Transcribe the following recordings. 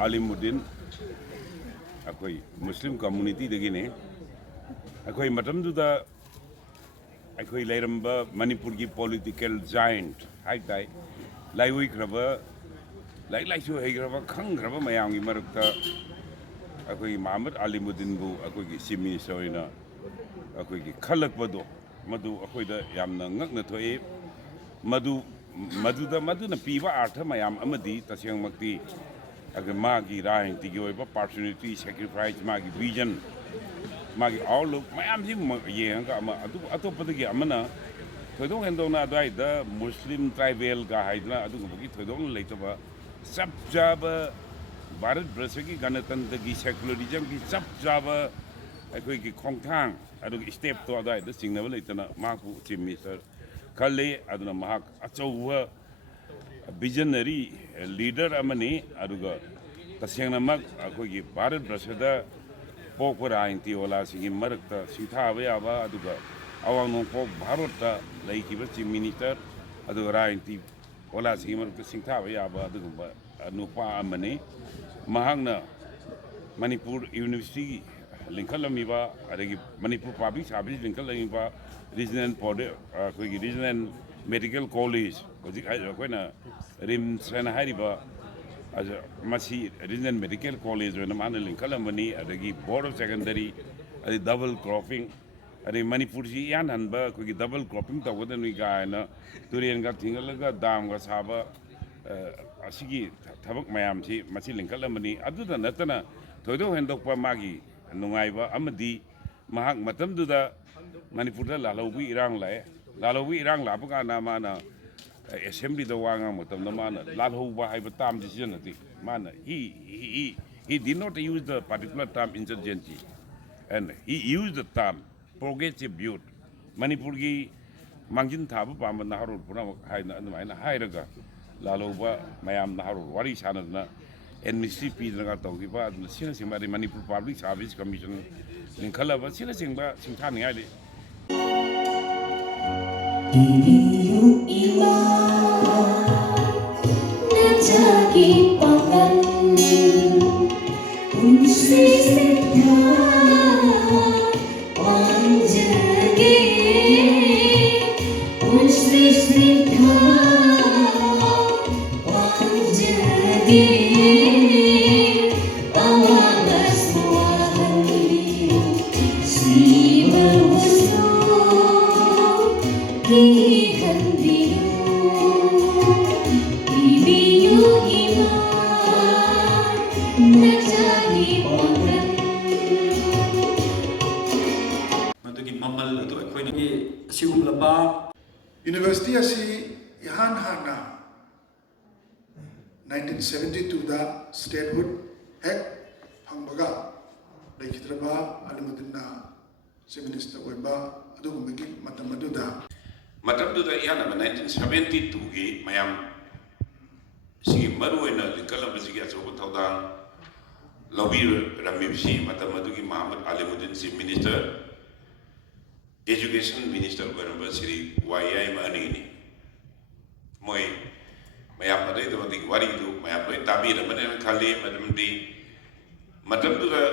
Alimuddin akoi Muslim community dagine akoi matamduda akoi lairamba Manipur ki political giant haitai laiwi kraba laisu heigraba khangraba mayam gi marakta akoi Muhammad Alimuddin bu akoi ki chief minister oina akoi ki khalakpado madu akoi da yamna ngakna thoi maduna piba artha mayam amadi taseng makti agar magi rahin tigi oiba opportunity sacrifice magi vision magi outlook mayam si yenga ama atopadagi amana thoidong hendona dai da Muslim tribal ga haidna adu gi thoidong leitaba sab jaba Bharat Bharsha ki Ganatantra ki secularism ki sab jaba akoi ki khongthang adu step to dai da singnaba leitana maku chief minister khalle aduna mahak achauwa visionary leader amani aduga tasengna mak akoi Bharat Bharsha pokora inti ola singi marakta sitha aba aduga awang nong pok Bharat ta laikiba chief minister aduga ra inti ola singi marakta sitha aba aduga nupa amani mahangna Manipur University lingkhatlamba adagi Manipur Public Service lingkhatlamba regional medical college hojik akoina rims na hariba masi regional medical college na mana lingkhatlambani adagi board of secondary adi double cropping adi Manipur si yan hanba kogi double cropping tawdani ga na turian ga thingalaga dam ga saba asigi thabak mayam si masi lingkhatlambani aduda natana thoido hendokpa magi nungaiba amadi mahak matamduda Manipur da lalobi irang labuka na mana assembly da wanga matamda mana lalhoba haiba tam decision ati mana he did not use the particular term insurgency and he used the term progressive youth Manipur gi mangjin thabu pamba naharul puna haina anmaina hairaga laloba mayam naharul wari sanadna NMC Pidra Tokhiba, Sina Simba, Manipur Public Service Commission, Lingkhatlamba, Sina Simba, Simthani Ali. University asi hana 1972 da Statehood hek hangbaga lingkhatlamba Alimuddin na chief minister oiba adugumagi matamaduda yana 1972 gi mayam si maruena lingkhatlamba si ga so thawda lobby ramibsi matamadugi Muhammad Alimuddin chief minister Education Minister Baramba Sri Wayai Manini Moi Mayam Made the Wari do Mayam Tabi the Madam Kali Madam D Madam to the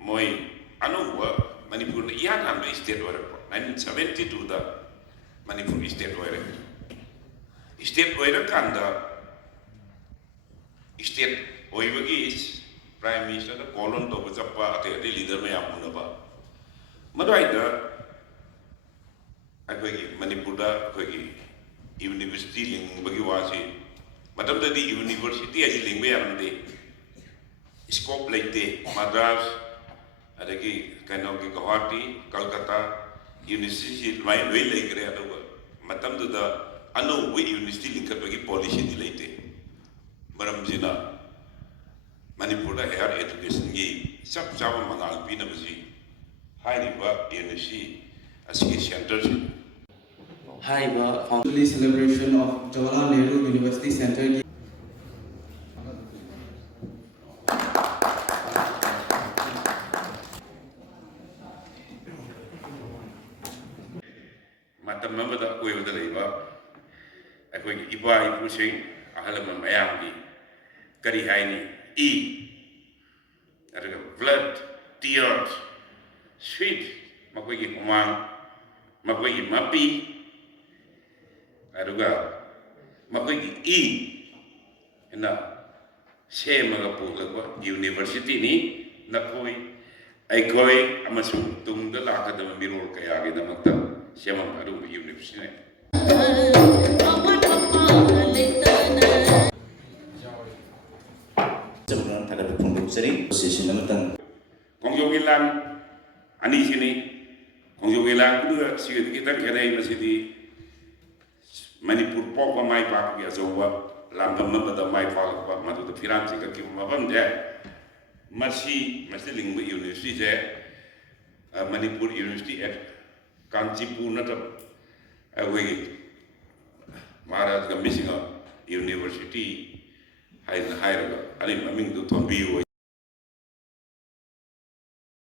Moi Anu Manipur Yan State or 1972 the Manipur State Wire State Wire Kanda State Oivagis Prime Minister the Golden Jubilee the leader Mayamunaba Madaida akoi Manipur da akoi university ling bagi wasi matam tadi university aji ling be amde scope laite Madras adagi kanoki Guwahati Kolkata university mai noi legre adu matam da anu we university ling bagi policy di laite maram jina Manipur da higher education gi sab jam mangal pina basi hairiba university asigi center Jubilee celebration of Jawaharlal Nehru University Center. Matam namada koi udalai ba, akoi iba ibu sing ahalam mayam di kari haini E aduga blood tears sweat makoigi humang makoigi mapi aduga makoigi E na semaga pulagwa university ni nakoi aikoi amasung tungda lakadaba mirol kayagi damakta semam aduga university Sebelum ada pembuktian sesi namatang Kongjogilan ani sini Kongjogilan dua sih kita kira masih Manipur pop mai pak ya zowa lambam mabada mai pak pak madu piran sih kaki mabam je masih lingkhatlamba university je Manipur University at Kanchipur natam awegi Maharaj ga missing university haina hairaga ani maming du thombi